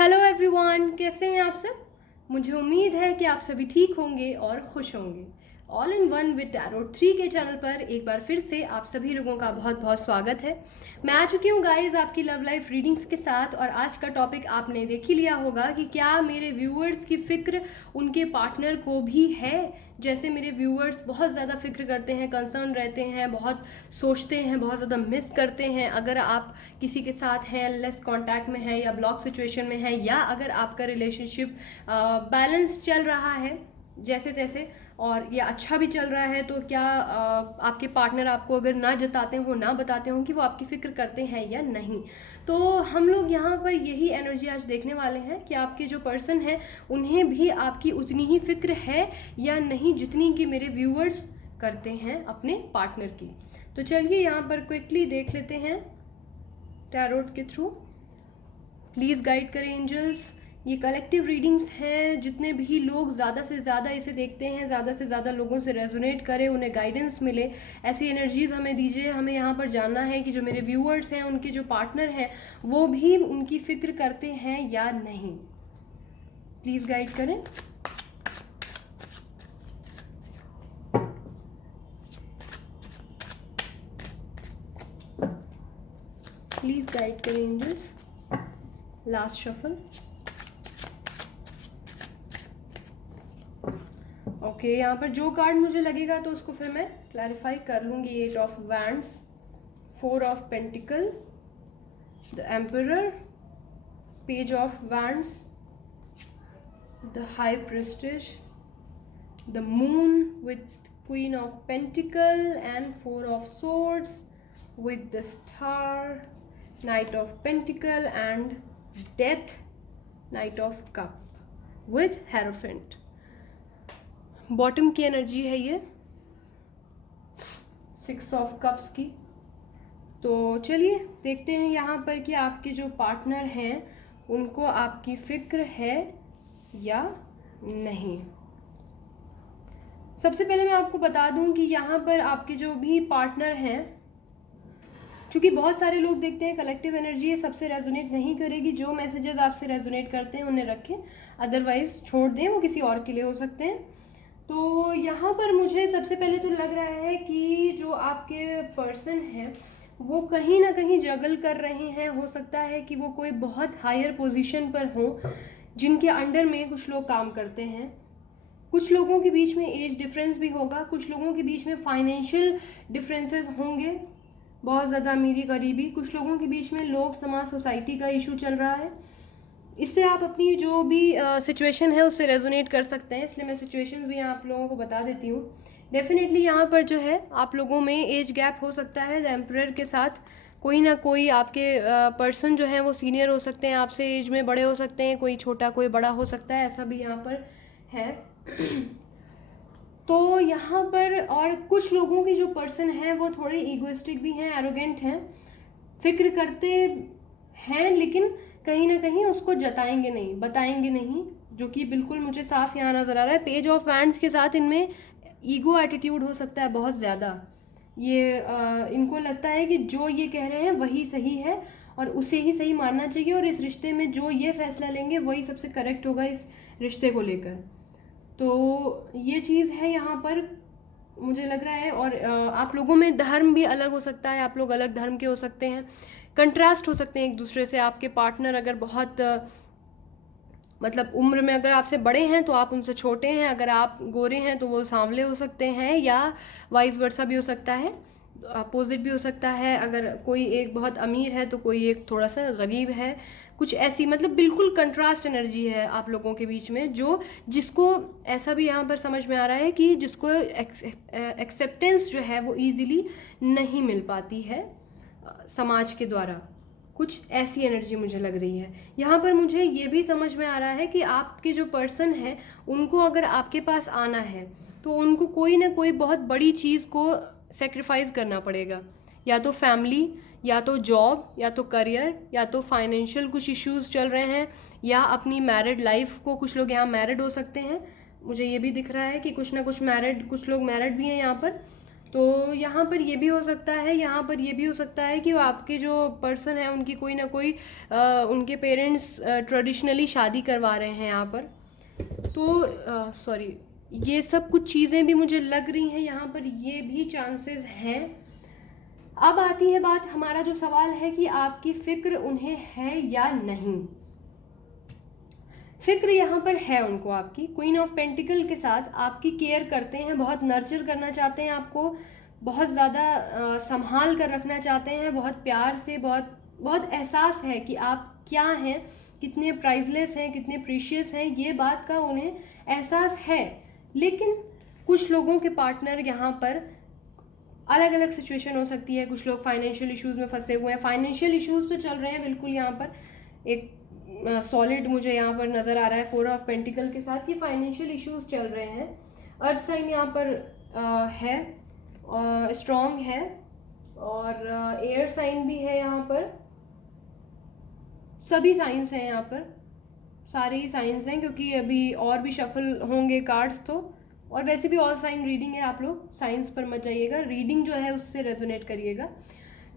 Hello everyone, कैसे हैं आप सब। मुझे उम्मीद है कि आप सभी ठीक होंगे और खुश होंगे। All in one with tarot 3 के चैनल पर एक बार फिर से आप सभी लोगों का बहुत बहुत स्वागत है। मैं आ चुकी हूँ गाइस आपकी लव लाइफ रीडिंग्स के साथ, और आज का टॉपिक आपने देख ही लिया होगा कि क्या मेरे व्यूअर्स की फ़िक्र उनके पार्टनर को भी है। जैसे मेरे व्यूअर्स बहुत ज़्यादा फिक्र करते हैं, कंसर्न रहते हैं, बहुत सोचते हैं, बहुत ज़्यादा मिस करते हैं। अगर आप किसी के साथ हैं, लेस कांटेक्ट में है या ब्लॉक सिचुएशन में है, या अगर आपका रिलेशनशिप बैलेंस चल रहा है जैसे तैसे और ये अच्छा भी चल रहा है, तो क्या आपके पार्टनर आपको अगर ना जताते हो, ना बताते हो कि वो आपकी फ़िक्र करते हैं या नहीं। तो हम लोग यहाँ पर यही एनर्जी आज देखने वाले हैं कि आपके जो पर्सन है उन्हें भी आपकी उतनी ही फ़िक्र है या नहीं जितनी कि मेरे व्यूअर्स करते हैं अपने पार्टनर की। तो चलिए यहाँ पर क्विकली देख लेते हैं टैरोट के थ्रू। प्लीज़ गाइड करें एंजल्स। ये कलेक्टिव रीडिंग्स हैं, जितने भी लोग ज़्यादा से ज़्यादा इसे देखते हैं, ज़्यादा से ज़्यादा लोगों से रेजोनेट करे, उन्हें गाइडेंस मिले, ऐसी एनर्जीज़ हमें दीजिए। हमें यहाँ पर जानना है कि जो मेरे व्यूअर्स हैं उनके जो पार्टनर हैं वो भी उनकी फ़िक्र करते हैं या नहीं। प्लीज़ गाइड करें। प्लीज़ गाइड करें एंजल्स। Last shuffle. ओके, यहाँ पर जो कार्ड मुझे लगेगा तो उसको फिर मैं क्लैरिफाई कर लूँगी। 8 of wands, 4 of pentacle, the emperor, page of wands, the high priestess, the moon with queen of pentacle and 4 of swords with the star, knight of pentacle and death, knight of cup with hierophant। Bottom की energy है ये 6 of cups की। तो चलिए देखते हैं यहाँ पर कि आपके जो पार्टनर हैं उनको आपकी फ़िक्र है या नहीं। सबसे पहले मैं आपको बता दूं कि यहाँ पर आपके जो भी पार्टनर हैं, क्योंकि बहुत सारे लोग देखते हैं कलेक्टिव एनर्जी है सबसे रेजोनेट नहीं करेगी। जो मैसेजेस आपसे रेजोनेट करते हैं उन्हें रखें, अदरवाइज छोड़ दें, वो किसी और के लिए हो सकते हैं। तो यहाँ पर मुझे सबसे पहले तो लग रहा है कि जो आपके पर्सन हैं वो कहीं ना कहीं जगल कर रहे हैं। हो सकता है कि वो कोई बहुत हायर पोजीशन पर हो जिनके अंडर में कुछ लोग काम करते हैं। कुछ लोगों के बीच में एज डिफरेंस भी होगा, कुछ लोगों के बीच में फाइनेंशियल डिफरेंसेस होंगे, बहुत ज़्यादा अमीरी गरीबी। कुछ लोगों के बीच में लोग समाज सोसाइटी का इशू चल रहा है। इससे आप अपनी जो भी सिचुएशन है उससे रेजोनेट कर सकते हैं, इसलिए मैं सिचुएशंस भी आप लोगों को बता देती हूँ। डेफिनेटली यहाँ पर जो है आप लोगों में एज गैप हो सकता है। द एम्परर के साथ कोई ना कोई आपके पर्सन जो है वो सीनियर हो सकते हैं, आपसे एज में बड़े हो सकते हैं, कोई छोटा कोई बड़ा हो सकता है, ऐसा भी यहाँ पर है। तो यहाँ पर और कुछ लोगों की जो पर्सन है वो थोड़े ईगोइस्टिक भी हैं, एरोगेंट हैं, फिक्र करते हैं लेकिन कहीं ना कहीं उसको जताएंगे नहीं, बताएंगे नहीं, जो कि बिल्कुल मुझे साफ यहाँ नज़र आ रहा है। पेज ऑफ वैंड्स के साथ इनमें ईगो एटीट्यूड हो सकता है बहुत ज़्यादा। ये इनको लगता है कि जो ये कह रहे हैं वही सही है और उसे ही सही मानना चाहिए, और इस रिश्ते में जो ये फैसला लेंगे वही सबसे करेक्ट होगा इस रिश्ते को लेकर। तो ये चीज़ है यहाँ पर मुझे लग रहा है। और आप लोगों में धर्म भी अलग हो सकता है, आप लोग अलग धर्म के हो सकते हैं, कंट्रास्ट हो सकते हैं एक दूसरे से। आपके पार्टनर अगर बहुत मतलब उम्र में अगर आपसे बड़े हैं तो आप उनसे छोटे हैं, अगर आप गोरे हैं तो वो सांवले हो सकते हैं, या वाइस वर्सा भी हो सकता है, अपोजिट भी हो सकता है। अगर कोई एक बहुत अमीर है तो कोई एक थोड़ा सा गरीब है, कुछ ऐसी मतलब बिल्कुल कंट्रास्ट एनर्जी है आप लोगों के बीच में, जो जिसको ऐसा भी यहाँ पर समझ में आ रहा है कि जिसको एक्सेप्टेंस जो है वो इजीली नहीं मिल पाती है समाज के द्वारा। कुछ ऐसी एनर्जी मुझे लग रही है यहाँ पर। मुझे ये भी समझ में आ रहा है कि आपके जो पर्सन है उनको अगर आपके पास आना है तो उनको कोई ना कोई बहुत बड़ी चीज़ को सेक्रीफाइस करना पड़ेगा, या तो फैमिली, या तो जॉब, या तो करियर, या तो फाइनेंशियल कुछ इश्यूज चल रहे हैं, या अपनी मैरिड लाइफ को। कुछ लोग यहाँ मैरिड हो सकते हैं, मुझे ये भी दिख रहा है कि कुछ ना कुछ मैरिड, कुछ लोग मैरिड भी हैं यहाँ पर। तो यहाँ पर ये भी हो सकता है, यहाँ पर ये भी हो सकता है कि वो आपके जो पर्सन है उनकी कोई ना कोई उनके पेरेंट्स ट्रेडिशनली शादी करवा रहे हैं यहाँ पर। तो सॉरी, ये सब कुछ चीज़ें भी मुझे लग रही हैं यहाँ पर, ये भी चांसेस हैं। अब आती है बात, हमारा जो सवाल है कि आपकी फ़िक्र उन्हें है या नहीं। फ़िक्र यहाँ पर है उनको, आपकी क्वीन ऑफ पेंटिकल के साथ आपकी केयर करते हैं, बहुत नर्चर करना चाहते हैं आपको, बहुत ज़्यादा संभाल कर रखना चाहते हैं, बहुत प्यार से, बहुत बहुत एहसास है कि आप क्या हैं, कितने प्राइसलेस हैं, कितने प्रीशियस हैं, ये बात का उन्हें एहसास है। लेकिन कुछ लोगों के पार्टनर यहाँ पर अलग अलग सिचुएशन हो सकती है, कुछ लोग फाइनेंशियल इश्यूज़ में फंसे हुए हैं, फाइनेंशियल इश्यूज़ तो चल रहे हैं बिल्कुल, यहाँ पर एक सॉलिड मुझे यहाँ पर नज़र आ रहा है 4 ऑफ पेंटिकल के साथ, ये फाइनेंशियल इश्यूज चल रहे हैं। अर्थ साइन यहाँ पर है, स्ट्रॉन्ग है, और एयर साइन भी है यहाँ पर, सभी साइंस हैं यहाँ पर, सारे ही साइंस हैं, क्योंकि अभी और भी शफल होंगे कार्ड्स तो। और वैसे भी ऑल साइन रीडिंग है, आप लोग साइंस पर मत जाइएगा, रीडिंग जो है उससे रेजोनेट करिएगा।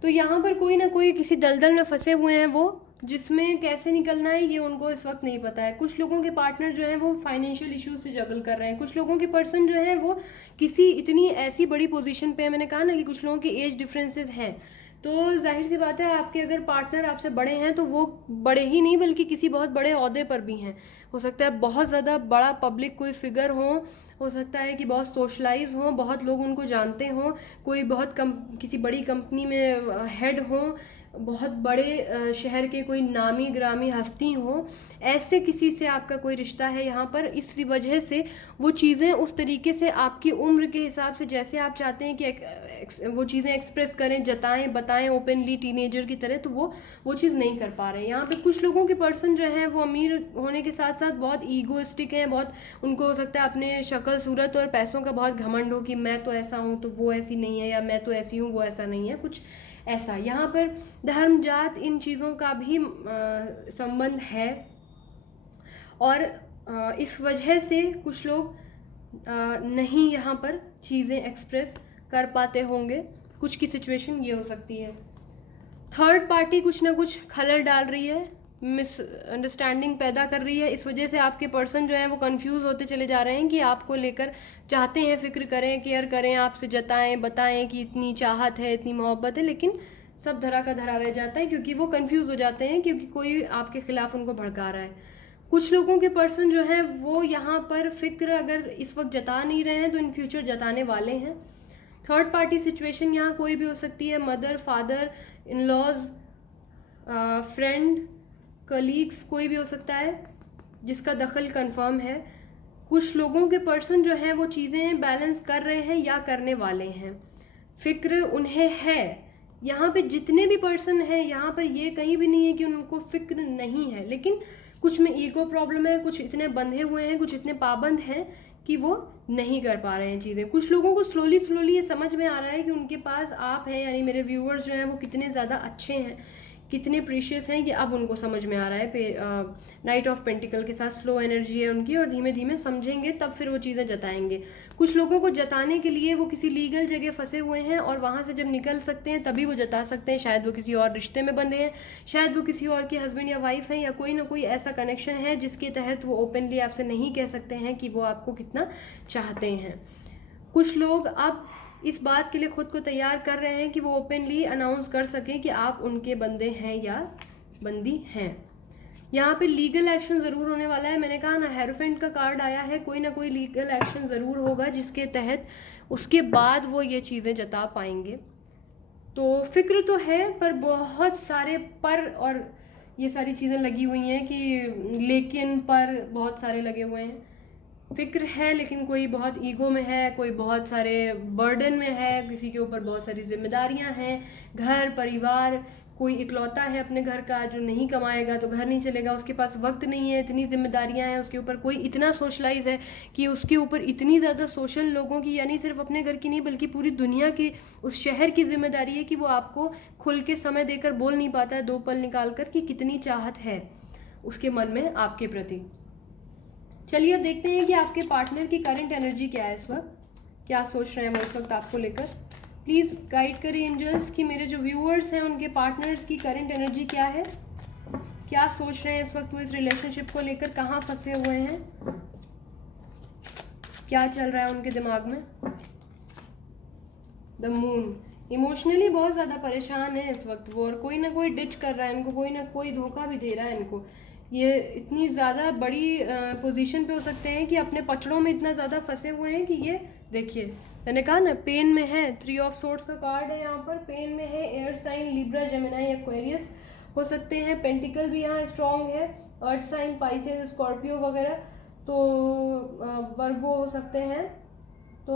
तो यहाँ पर कोई ना कोई किसी दलदल में फंसे हुए हैं वो, जिसमें कैसे निकलना है ये उनको इस वक्त नहीं पता है। कुछ लोगों के पार्टनर जो हैं वो फाइनेंशियल इश्यूज से जगल कर रहे हैं, कुछ लोगों के पर्सन जो हैं वो किसी इतनी ऐसी बड़ी पोजीशन पे है, मैंने कहा ना कि कुछ लोगों के एज डिफरेंसेस हैं, तो जाहिर सी बात है आपके अगर पार्टनर आपसे बड़े हैं तो वो बड़े ही नहीं बल्कि किसी बहुत बड़े ओहदे पर भी हैं। हो सकता है बहुत ज़्यादा बड़ा पब्लिक कोई फिगर हो सकता है कि बहुत सोशलाइज हों, बहुत लोग उनको जानते हों, कोई बहुत किसी बड़ी कंपनी में हेड हों, बहुत बड़े शहर के कोई नामी ग्रामी हस्ती हो, ऐसे किसी से आपका कोई रिश्ता है यहाँ पर। इस वजह से वो चीज़ें उस तरीके से आपकी उम्र के हिसाब से जैसे आप चाहते हैं कि वो चीज़ें एक्सप्रेस करें, जताएं, बताएं ओपनली टीनेजर की तरह, तो वो चीज़ नहीं कर पा रहे हैं। यहाँ पे कुछ लोगों के पर्सन जो हैं वो अमीर होने के साथ साथ बहुत ईगोइस्टिक हैं, बहुत उनको हो सकता है अपने शक्ल सूरत और पैसों का बहुत घमंड हो कि मैं तो ऐसा हूँ तो वो ऐसी नहीं है, या मैं तो ऐसी हूँ वो ऐसा नहीं है, कुछ ऐसा। यहाँ पर धर्म जात इन चीज़ों का भी संबंध है, और इस वजह से कुछ लोग नहीं यहाँ पर चीज़ें एक्सप्रेस कर पाते होंगे। कुछ की सिचुएशन ये हो सकती है। थर्ड पार्टी कुछ ना कुछ खलल डाल रही है, मिसअंडरस्टैंडिंग पैदा कर रही है, इस वजह से आपके पर्सन जो हैं वो कंफ्यूज होते चले जा रहे हैं कि आपको लेकर चाहते हैं, फिक्र करें, केयर करें, आपसे जताएं, बताएं कि इतनी चाहत है, इतनी मोहब्बत है, लेकिन सब धरा का धरा रह जाता है क्योंकि वो कंफ्यूज हो जाते हैं, क्योंकि कोई आपके खिलाफ उनको भड़का रहा है। कुछ लोगों के पर्सन जो हैं वो यहाँ पर फिक्र अगर इस वक्त जता नहीं रहे हैं तो इन फ्यूचर जताने वाले हैं। थर्ड पार्टी सिचुएशन यहाँ कोई भी हो सकती है, mother, father, in laws, friend, colleagues, कोई भी हो सकता है जिसका दखल कंफर्म है। कुछ लोगों के पर्सन जो हैं वो चीज़ें बैलेंस कर रहे हैं या करने वाले हैं, फिक्र उन्हें है। यहाँ पे जितने भी पर्सन हैं यहाँ पर ये कहीं भी नहीं है कि उनको फिक्र नहीं है, लेकिन कुछ में ईगो प्रॉब्लम है, कुछ इतने बंधे हुए हैं, कुछ इतने पाबंद हैं कि वो नहीं कर पा रहे हैं चीज़ें। कुछ लोगों को स्लोली ये समझ में आ रहा है कि उनके पास आप हैं, यानी मेरे व्यूअर्स जो हैं वो कितने ज़्यादा अच्छे हैं, कितने प्रीशियस हैं, ये अब उनको समझ में आ रहा है। नाइट ऑफ पेंटिकल के साथ स्लो एनर्जी है उनकी, और धीमे धीमे समझेंगे तब फिर वो चीज़ें जताएंगे। कुछ लोगों को जताने के लिए वो किसी लीगल जगह फंसे हुए हैं, और वहाँ से जब निकल सकते हैं तभी वो जता सकते हैं। शायद वो किसी और रिश्ते में बंधे हैं, शायद वो किसी और के हस्बैंड या वाइफ हैं, या कोई ना कोई ऐसा कनेक्शन है जिसके तहत वो ओपनली आपसे नहीं कह सकते हैं कि वो आपको कितना चाहते हैं। कुछ लोग अब इस बात के लिए खुद को तैयार कर रहे हैं कि वो ओपनली अनाउंस कर सकें कि आप उनके बंदे हैं या बंदी हैं। यहाँ पे लीगल एक्शन ज़रूर होने वाला है। मैंने कहा ना, हेरोफेंट का कार्ड आया है, कोई ना कोई लीगल एक्शन ज़रूर होगा जिसके तहत उसके बाद वो ये चीज़ें जता पाएंगे। तो फिक्र तो है, पर बहुत सारे पर और ये सारी चीज़ें लगी हुई हैं कि लेकिन पर बहुत सारे लगे हुए हैं। फिक्र है लेकिन कोई बहुत ईगो में है, कोई बहुत सारे बर्डन में है, किसी के ऊपर बहुत सारी जिम्मेदारियां हैं, घर परिवार, कोई इकलौता है अपने घर का जो नहीं कमाएगा तो घर नहीं चलेगा, उसके पास वक्त नहीं है, इतनी जिम्मेदारियां हैं उसके ऊपर, कोई इतना सोशलाइज है कि उसके ऊपर इतनी ज़्यादा सोशल लोगों की, यानी सिर्फ अपने घर की नहीं बल्कि पूरी दुनिया की, उस शहर की जिम्मेदारी है कि वो आपको खुल के समय देकर बोल नहीं पाता है 2 पल निकाल कर कि कितनी चाहत है उसके मन में आपके प्रति। चलिए अब देखते हैं कि आपके पार्टनर की करंट एनर्जी क्या है इस वक्त, क्या सोच रहे हैं वो इस वक्त आपको लेकर। प्लीज़ गाइड करिए एंजल्स कि मेरे जो व्यूअर्स हैं उनके पार्टनर्स की करंट एनर्जी क्या है, क्या सोच रहे हैं इस वक्त वो इस रिलेशनशिप को लेकर, कहाँ फंसे हुए हैं, क्या चल रहा है उनके दिमाग में। द मून इमोशनली बहुत ज़्यादा परेशान है इस वक्त वो, और कोई ना कोई डिच कर रहा है इनको, कोई ना कोई धोखा भी दे रहा है इनको। ये इतनी ज़्यादा बड़ी पोजीशन पे हो सकते हैं कि अपने पचड़ों में इतना ज़्यादा फंसे हुए हैं कि ये देखिए, मैंने कहा ना पेन में है, 3 ऑफ सोर्ड्स का कार्ड है यहाँ पर, पेन में है, air sign Libra Gemini Aquarius हो सकते हैं, पेंटिकल भी यहाँ स्ट्रॉन्ग है, अर्थ साइन पाइसेस स्कॉर्पियो वगैरह, तो वर्गो हो सकते हैं। तो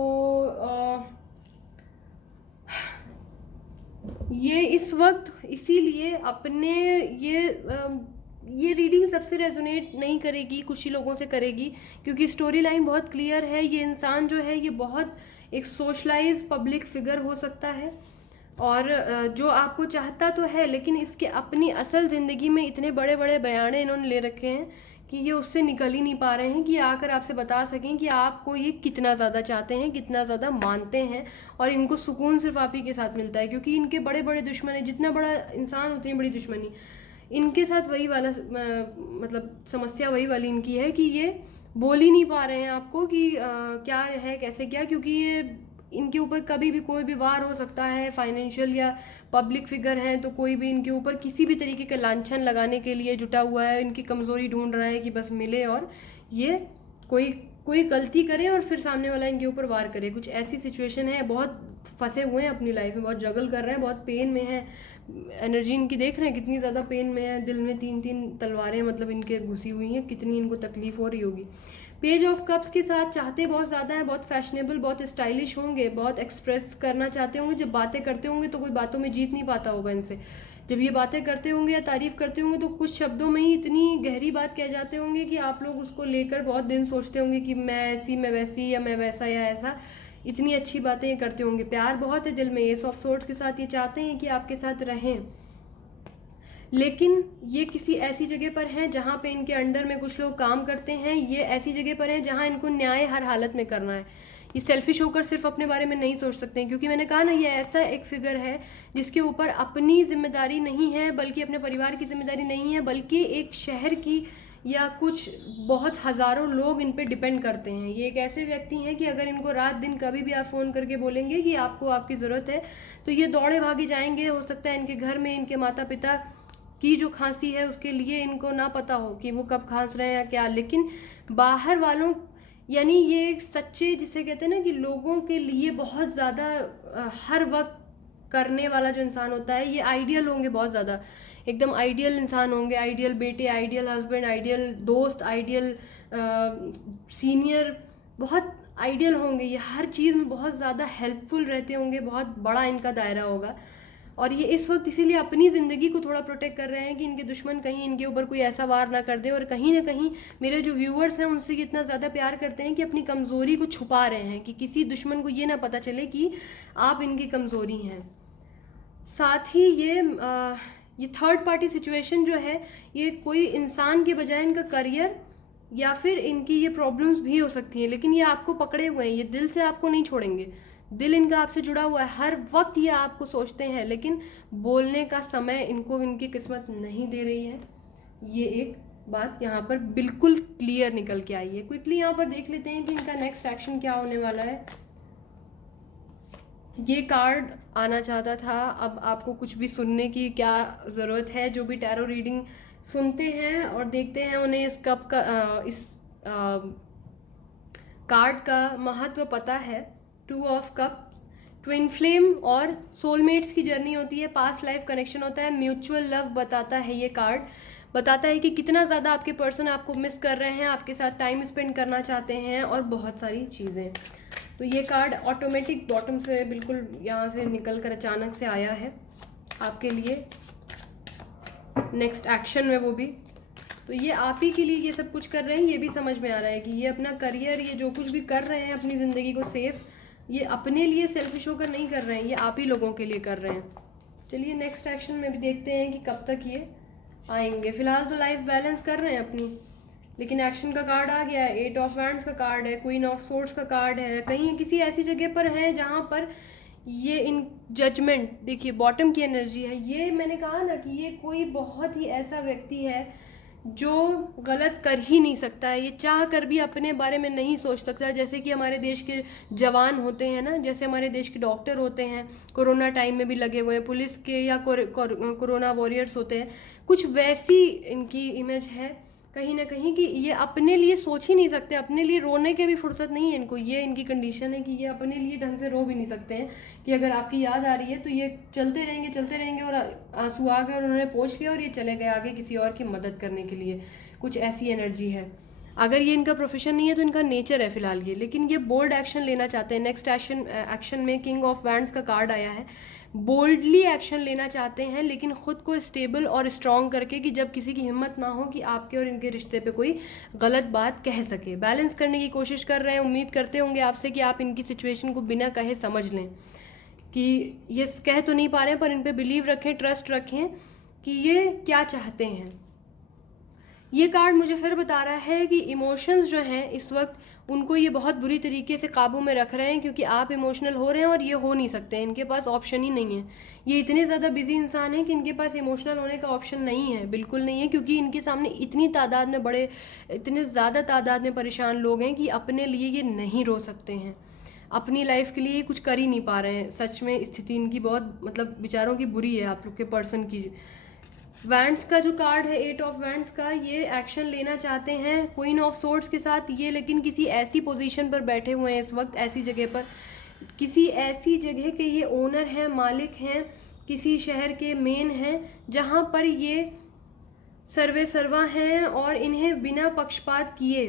ये इस वक्त इसीलिए अपने ये रीडिंग सबसे रेजोनेट नहीं करेगी, कुछ ही लोगों से करेगी, क्योंकि स्टोरी लाइन बहुत क्लियर है। ये इंसान जो है ये बहुत एक सोशलाइज पब्लिक फिगर हो सकता है, और जो आपको चाहता तो है, लेकिन इसके अपनी असल ज़िंदगी में इतने बड़े बड़े बयाने इन्होंने ले रखे हैं कि ये उससे निकल ही नहीं पा रहे हैं कि आकर आपसे बता सकें कि आपको ये कितना ज़्यादा चाहते हैं, कितना ज़्यादा मानते हैं, और इनको सुकून सिर्फ आप ही के साथ मिलता है, क्योंकि इनके बड़े बड़े दुश्मन हैं। जितना बड़ा इंसान उतनी बड़ी दुश्मनी। इनके साथ वही वाला मतलब समस्या वही वाली इनकी है कि ये बोल ही नहीं पा रहे हैं आपको कि क्या है कैसे क्या, क्योंकि ये इनके ऊपर कभी भी कोई भी वार हो सकता है, फाइनेंशियल या पब्लिक फिगर हैं तो कोई भी इनके ऊपर किसी भी तरीके का लांछन लगाने के लिए जुटा हुआ है, इनकी कमज़ोरी ढूंढ रहा है कि बस मिले और ये कोई कोई गलती करे और फिर सामने वाला इनके ऊपर वार करे। कुछ ऐसी सिचुएशन है, बहुत फंसे हुए हैं अपनी लाइफ में, बहुत जगल कर रहे हैं, बहुत पेन में है। एनर्जी इनकी देख रहे हैं कितनी ज़्यादा पेन में है, दिल में 3-3 तलवारें मतलब इनके घुसी हुई हैं, कितनी इनको तकलीफ हो रही होगी। पेज ऑफ कप्स के साथ चाहते बहुत ज़्यादा है, बहुत फैशनेबल, बहुत स्टाइलिश होंगे, बहुत एक्सप्रेस करना चाहते होंगे। जब बातें करते होंगे तो कोई बातों में जीत नहीं पाता होगा इनसे। जब ये बातें करते होंगे या तारीफ़ करते होंगे तो कुछ शब्दों में ही इतनी गहरी बात कह जाते होंगे कि आप लोग उसको लेकर बहुत दिन सोचते होंगे कि मैं ऐसी, मैं वैसी, या मैं वैसा या ऐसा। इतनी अच्छी बातें ये करते होंगे, प्यार बहुत है दिल में। ये ऑफ सोर्ड्स के साथ ये चाहते हैं कि आपके साथ रहें, लेकिन ये किसी ऐसी जगह पर हैं जहाँ पे इनके अंडर में कुछ लोग काम करते हैं। ये ऐसी जगह पर हैं जहाँ इनको न्याय हर हालत में करना है। ये सेल्फिश होकर सिर्फ अपने बारे में नहीं सोच सकते हैं, क्योंकि मैंने कहा ना ये ऐसा एक फिगर है जिसके ऊपर अपनी जिम्मेदारी नहीं है, बल्कि अपने परिवार की जिम्मेदारी नहीं है, बल्कि एक शहर की या कुछ बहुत हज़ारों लोग इन पे डिपेंड करते हैं। ये एक ऐसे व्यक्ति हैं कि अगर इनको रात दिन कभी भी आप फ़ोन करके बोलेंगे कि आपको आपकी ज़रूरत है तो ये दौड़े भागे जाएंगे। हो सकता है इनके घर में इनके माता पिता की जो खांसी है उसके लिए इनको ना पता हो कि वो कब खांस रहे हैं या क्या, लेकिन बाहर वालों यानी ये एक सच्चे जिसे कहते हैं ना कि लोगों के लिए बहुत ज़्यादा हर वक्त करने वाला जो इंसान होता है, ये आइडियल होंगे, बहुत ज़्यादा एकदम आइडियल इंसान होंगे, आइडियल बेटे, आइडियल हस्बैंड, आइडियल दोस्त, आइडियल सीनियर, बहुत आइडियल होंगे। ये हर चीज़ में बहुत ज़्यादा हेल्पफुल रहते होंगे, बहुत बड़ा इनका दायरा होगा। और ये इस वक्त इसीलिए अपनी ज़िंदगी को थोड़ा प्रोटेक्ट कर रहे हैं कि इनके दुश्मन कहीं इनके ऊपर कोई ऐसा वार ना कर दे। और कहीं ना कहीं मेरे जो व्यूअर्स हैं उनसे इतना ज़्यादा प्यार करते हैं कि अपनी कमज़ोरी को छुपा रहे हैं कि किसी दुश्मन को ये ना पता चले कि आप इनकी कमज़ोरी हैं। साथ ही ये थर्ड पार्टी सिचुएशन जो है, ये कोई इंसान के बजाय इनका करियर या फिर इनकी ये प्रॉब्लम्स भी हो सकती हैं, लेकिन ये आपको पकड़े हुए हैं, ये दिल से आपको नहीं छोड़ेंगे। दिल इनका आपसे जुड़ा हुआ है, हर वक्त ये आपको सोचते हैं, लेकिन बोलने का समय इनको इनकी किस्मत नहीं दे रही है। ये एक बात यहाँ पर बिल्कुल क्लियर निकल के आई है। क्विकली यहाँ पर देख लेते हैं कि इनका नेक्स्ट एक्शन क्या होने वाला है। ये कार्ड आना चाहता था, अब आपको कुछ भी सुनने की क्या ज़रूरत है। जो भी टैरो रीडिंग सुनते हैं और देखते हैं उन्हें इस कप का इस कार्ड का महत्व पता है। 2 ऑफ कप, ट्विन फ्लेम और सोलमेट्स की जर्नी होती है, पास्ट लाइफ कनेक्शन होता है, म्यूचुअल लव बताता है। ये कार्ड बताता है कि कितना ज़्यादा आपके पर्सन आपको मिस कर रहे हैं, आपके साथ टाइम स्पेंड करना चाहते हैं और बहुत सारी चीज़ें। तो ये कार्ड ऑटोमेटिक बॉटम से बिल्कुल यहाँ से निकल कर अचानक से आया है आपके लिए नेक्स्ट एक्शन में, वो भी। तो ये आप ही के लिए ये सब कुछ कर रहे हैं, ये भी समझ में आ रहा है कि ये अपना करियर, ये जो कुछ भी कर रहे हैं अपनी ज़िंदगी को सेफ, ये अपने लिए सेल्फिश होकर नहीं कर रहे हैं, ये आप ही लोगों के लिए कर रहे हैं। चलिए नेक्स्ट एक्शन में भी देखते हैं कि कब तक ये आएंगे। फिलहाल तो लाइफ बैलेंस कर रहे हैं अपनी, लेकिन एक्शन का कार्ड आ गया है, 8 ऑफ वैंड्स का कार्ड है, क्वीन ऑफ सोर्ड्स का कार्ड है। कहीं किसी ऐसी जगह पर है जहाँ पर ये इन जजमेंट, देखिए बॉटम की एनर्जी है, ये मैंने कहा ना कि ये कोई बहुत ही ऐसा व्यक्ति है जो गलत कर ही नहीं सकता है, ये चाह कर भी अपने बारे में नहीं सोच सकता। जैसे कि हमारे देश के जवान होते हैं ना, जैसे हमारे देश के डॉक्टर होते हैं, कोरोना टाइम में भी लगे हुए हैं, पुलिस के या कोरोना वॉरियर्स होते हैं, कुछ वैसी इनकी इमेज है कहीं ना कहीं कि ये अपने लिए सोच ही नहीं सकते, अपने लिए रोने के भी फुर्सत नहीं है इनको। ये इनकी कंडीशन है कि ये अपने लिए ढंग से रो भी नहीं सकते हैं, कि अगर आपकी याद आ रही है तो ये चलते रहेंगे और आंसू आ गए और उन्होंने पोंछ लिया और ये चले गए आगे किसी और की मदद करने के लिए। कुछ ऐसी एनर्जी है। अगर ये इनका प्रोफेशन नहीं है तो इनका नेचर है फिलहाल ये, लेकिन ये बोल्ड एक्शन लेना चाहते हैं। नेक्स्ट एक्शन में किंग ऑफ वैंड्स का कार्ड आया है। बोल्डली एक्शन लेना चाहते हैं, लेकिन ख़ुद को स्टेबल और स्ट्रॉन्ग करके कि जब किसी की हिम्मत ना हो कि आपके और इनके रिश्ते पे कोई गलत बात कह सके। बैलेंस करने की कोशिश कर रहे हैं, उम्मीद करते होंगे आपसे कि आप इनकी सिचुएशन को बिना कहे समझ लें, कि ये कह तो नहीं पा रहे हैं पर इन पे बिलीव रखें, ट्रस्ट रखें कि ये क्या चाहते हैं। ये कार्ड मुझे फिर बता रहा है कि इमोशंस जो हैं इस वक्त उनको ये बहुत बुरी तरीके से काबू में रख रहे हैं, क्योंकि आप इमोशनल हो रहे हैं और ये हो नहीं सकते हैं, इनके पास ऑप्शन ही नहीं है। ये इतने ज़्यादा बिजी इंसान हैं कि इनके पास इमोशनल होने का ऑप्शन नहीं है, बिल्कुल नहीं है, क्योंकि इनके सामने इतने ज़्यादा तादाद में परेशान लोग हैं कि अपने लिए ये नहीं रो सकते हैं, अपनी लाइफ के लिए कुछ कर ही नहीं पा रहे हैं। सच में स्थिति इनकी बहुत मतलब विचारों की बुरी है, आप लोग के पर्सन की। वैंड्स का जो कार्ड है, 8 ऑफ वैंड्स का, ये एक्शन लेना चाहते हैं क्वीन ऑफ सोर्ड्स के साथ ये, लेकिन किसी ऐसी पोजीशन पर बैठे हुए हैं इस वक्त, ऐसी जगह पर, किसी ऐसी जगह के ये ओनर हैं, मालिक हैं, किसी शहर के मेन हैं, जहाँ पर ये सर्वे सर्वा हैं और इन्हें बिना पक्षपात किए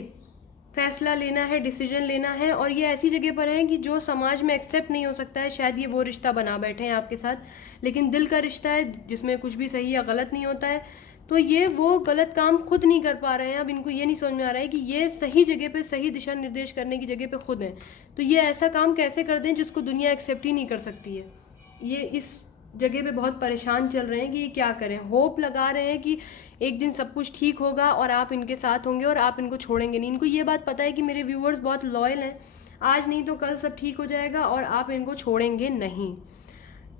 फैसला लेना है, डिसीजन लेना है। और ये ऐसी जगह पर हैं कि जो समाज में एक्सेप्ट नहीं हो सकता है। शायद ये वो रिश्ता बना बैठे हैं आपके साथ, लेकिन दिल का रिश्ता है जिसमें कुछ भी सही या गलत नहीं होता है, तो ये वो गलत काम खुद नहीं कर पा रहे हैं। अब इनको ये नहीं समझ में आ रहा है कि ये सही जगह पे, सही दिशा निर्देश करने की जगह पे खुद हैं, तो ये ऐसा काम कैसे कर दें जिसको दुनिया एक्सेप्ट ही नहीं कर सकती है। ये इस जगह पे बहुत परेशान चल रहे हैं कि ये क्या करें। होप लगा रहे हैं कि एक दिन सब कुछ ठीक होगा और आप इनके साथ होंगे और आप इनको छोड़ेंगे नहीं। इनको ये बात पता है कि मेरे व्यूअर्स बहुत लॉयल हैं, आज नहीं तो कल सब ठीक हो जाएगा और आप इनको छोड़ेंगे नहीं।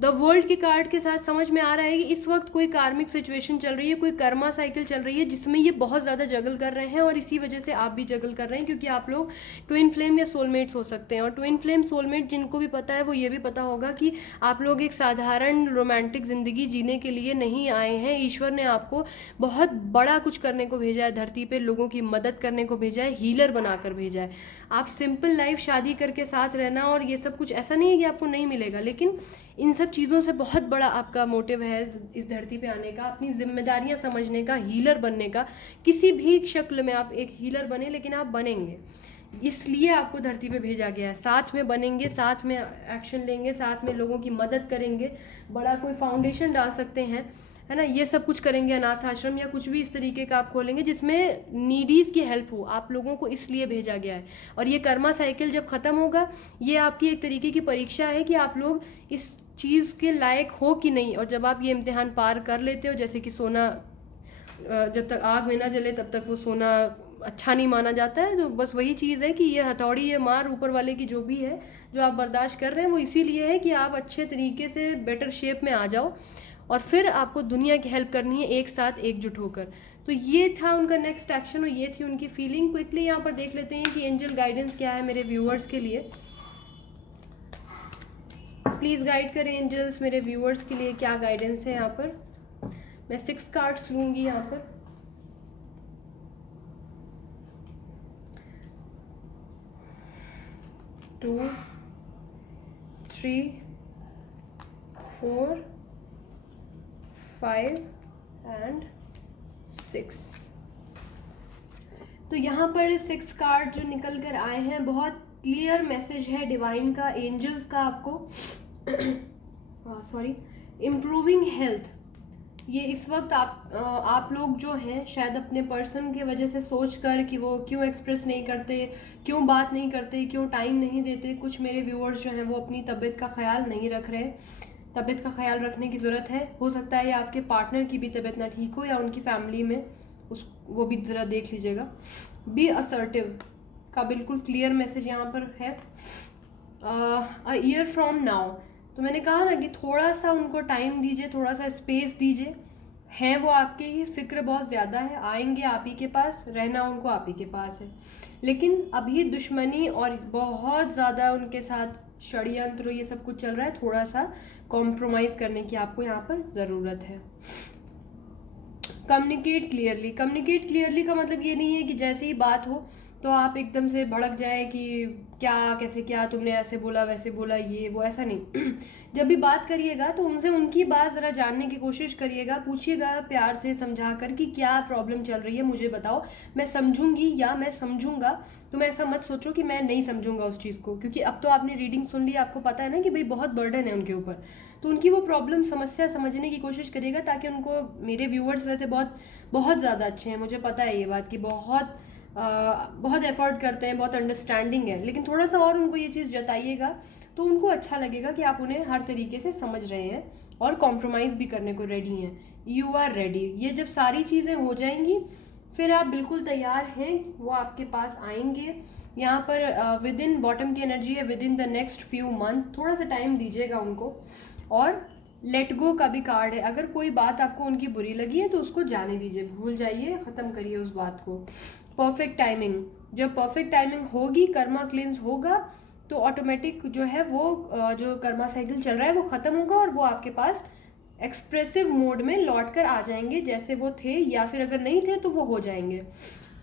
द वर्ल्ड के कार्ड के साथ समझ में आ रहा है कि इस वक्त कोई कार्मिक सिचुएशन चल रही है, कोई कर्मा साइकिल चल रही है जिसमें ये बहुत ज़्यादा जगल कर रहे हैं, और इसी वजह से आप भी जगल कर रहे हैं, क्योंकि आप लोग ट्विन फ्लेम या सोलमेट्स हो सकते हैं। और ट्विन फ्लेम सोलमेट जिनको भी पता है वो ये भी पता होगा कि आप लोग एक साधारण रोमांटिक ज़िंदगी जीने के लिए नहीं आए हैं। ईश्वर ने आपको बहुत बड़ा कुछ करने को भेजा है, धरती पर लोगों की मदद करने को भेजा है, हीलर बनाकर भेजा है। आप सिंपल लाइफ, शादी करके साथ रहना और ये सब कुछ, ऐसा नहीं है कि आपको नहीं मिलेगा, लेकिन इन सब चीज़ों से बहुत बड़ा आपका मोटिव है इस धरती पे आने का, अपनी जिम्मेदारियां समझने का, हीलर बनने का। किसी भी शक्ल में आप एक हीलर बने, लेकिन आप बनेंगे, इसलिए आपको धरती पे भेजा गया है। साथ में बनेंगे, साथ में एक्शन लेंगे, साथ में लोगों की मदद करेंगे, बड़ा कोई फाउंडेशन डाल सकते हैं, है ना, ये सब कुछ करेंगे। अनाथ आश्रम या कुछ भी इस तरीके का आप खोलेंगे जिसमें नीडीज़ की हेल्प हो, आप लोगों को इसलिए भेजा गया है। और ये कर्मा साइकिल जब ख़त्म होगा, ये आपकी एक तरीके की परीक्षा है कि आप लोग इस चीज़ के लायक हो कि नहीं। और जब आप ये इम्तिहान पार कर लेते हो, जैसे कि सोना जब तक आग में ना जले तब तक वो सोना अच्छा नहीं माना जाता है, तो बस वही चीज़ है कि ये हथौड़ी, ये मार ऊपर वाले की जो भी है, जो आप बर्दाश्त कर रहे हैं, वो इसीलिए है कि आप अच्छे तरीके से बेटर शेप में आ जाओ और फिर आपको दुनिया की हेल्प करनी है एक साथ एकजुट होकर। तो ये था उनका नेक्स्ट एक्शन और ये थी उनकी फीलिंग। क्विकली यहाँ पर देख लेते हैं कि एंजल गाइडेंस क्या है मेरे व्यूअर्स के लिए। प्लीज़ गाइड करें एंजल्स, मेरे व्यूअर्स के लिए क्या गाइडेंस है यहाँ पर। मैं 6 कार्ड्स लूँगी यहाँ पर। Two, 3, 4, 5 and 6। तो यहाँ पर 6 कार्ड जो निकल कर आए हैं, बहुत क्लियर मैसेज है डिवाइन का, एंजल्स का आपको। Sorry, improving health. ये इस वक्त आप लोग जो हैं शायद अपने पर्सन की वजह से सोच कर कि वो क्यों एक्सप्रेस नहीं करते, क्यों बात नहीं करते, क्यों टाइम नहीं देते, कुछ मेरे व्यूअर्स जो हैं वो अपनी तबीयत का ख्याल नहीं रख रहे। तबीयत का ख्याल रखने की ज़रूरत है। हो सकता है या आपके पार्टनर की भी तबीयत ना ठीक हो या उनकी फैमिली में, वो भी ज़रा देख लीजिएगा। बी असर्टिव का बिल्कुल क्लियर मैसेज यहाँ पर है। अ ईयर फ्रॉम नाउ, तो मैंने कहा ना कि थोड़ा सा उनको टाइम दीजिए, थोड़ा सा स्पेस दीजिए। हैं वो आपके ही, फिक्र बहुत ज़्यादा है, आएंगे आप ही के पास, रहना उनको आप ही के पास है। लेकिन अभी दुश्मनी और बहुत ज़्यादा उनके साथ षड्यंत्र ये सब कुछ चल रहा है, थोड़ा सा कॉम्प्रोमाइज़ करने की आपको यहाँ पर ज़रूरत है। Communicate clearly. कम्युनिकेट क्लियरली का मतलब ये नहीं है कि जैसे ही बात हो तो आप एकदम से भड़क जाए कि क्या कैसे, क्या तुमने ऐसे बोला वैसे बोला, ये वो, ऐसा नहीं। जब भी बात करिएगा तो उनसे उनकी बात ज़रा जानने की कोशिश करिएगा, पूछिएगा प्यार से समझा कर कि क्या प्रॉब्लम चल रही है, मुझे बताओ, मैं समझूंगी या मैं समझूंगा। तुम ऐसा मत सोचो कि मैं नहीं समझूंगा उस चीज़ को, क्योंकि अब तो आपने रीडिंग सुन ली, आपको पता है ना कि भाई बहुत बर्डन है उनके ऊपर। तो उनकी वो प्रॉब्लम, समस्या समझने की कोशिश करिएगा, ताकि उनको, मेरे व्यूअर्स वैसे बहुत बहुत ज़्यादा अच्छे हैं, मुझे पता है ये बात कि बहुत एफर्ट करते हैं, बहुत अंडरस्टैंडिंग है, लेकिन थोड़ा सा और उनको ये चीज़ जताइएगा तो उनको अच्छा लगेगा कि आप उन्हें हर तरीके से समझ रहे हैं और कॉम्प्रोमाइज़ भी करने को रेडी हैं। You are ready. ये जब सारी चीज़ें हो जाएंगी फिर आप बिल्कुल तैयार हैं, वो आपके पास आएंगे। यहाँ पर विद इन, बॉटम की एनर्जी है with in the next few month, थोड़ा सा टाइम दीजिएगा उनको। और लेट गो का भी कार्ड है, अगर कोई बात आपको उनकी बुरी लगी है तो उसको जाने दीजिए, भूल जाइए, ख़त्म करिए उस बात को। परफेक्ट टाइमिंग, जब परफेक्ट टाइमिंग होगी, कर्मा क्लींस होगा तो ऑटोमेटिक जो है वो जो कर्मा साइकिल चल रहा है वो ख़त्म होगा और वो आपके पास एक्सप्रेसिव मोड में लौट कर आ जाएंगे जैसे वो थे, या फिर अगर नहीं थे तो वो हो जाएंगे।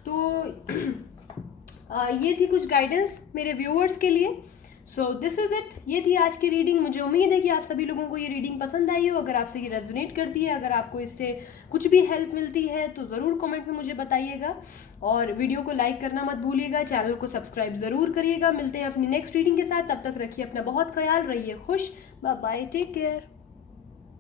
तो ये थी कुछ गाइडेंस मेरे व्यूअर्स के लिए। सो दिस इज़ इट, ये थी आज की रीडिंग। मुझे उम्मीद है कि आप सभी लोगों को ये रीडिंग पसंद आई हो। अगर आपसे ये रेजोनेट करती है, अगर आपको इससे कुछ भी हेल्प मिलती है तो ज़रूर कमेंट में मुझे बताइएगा, और वीडियो को लाइक करना मत भूलिएगा, चैनल को सब्सक्राइब ज़रूर करिएगा। मिलते हैं अपनी नेक्स्ट रीडिंग के साथ, तब तक रखिए अपना बहुत ख्याल, रहिए खुश, बाय बाय, टेक केयर।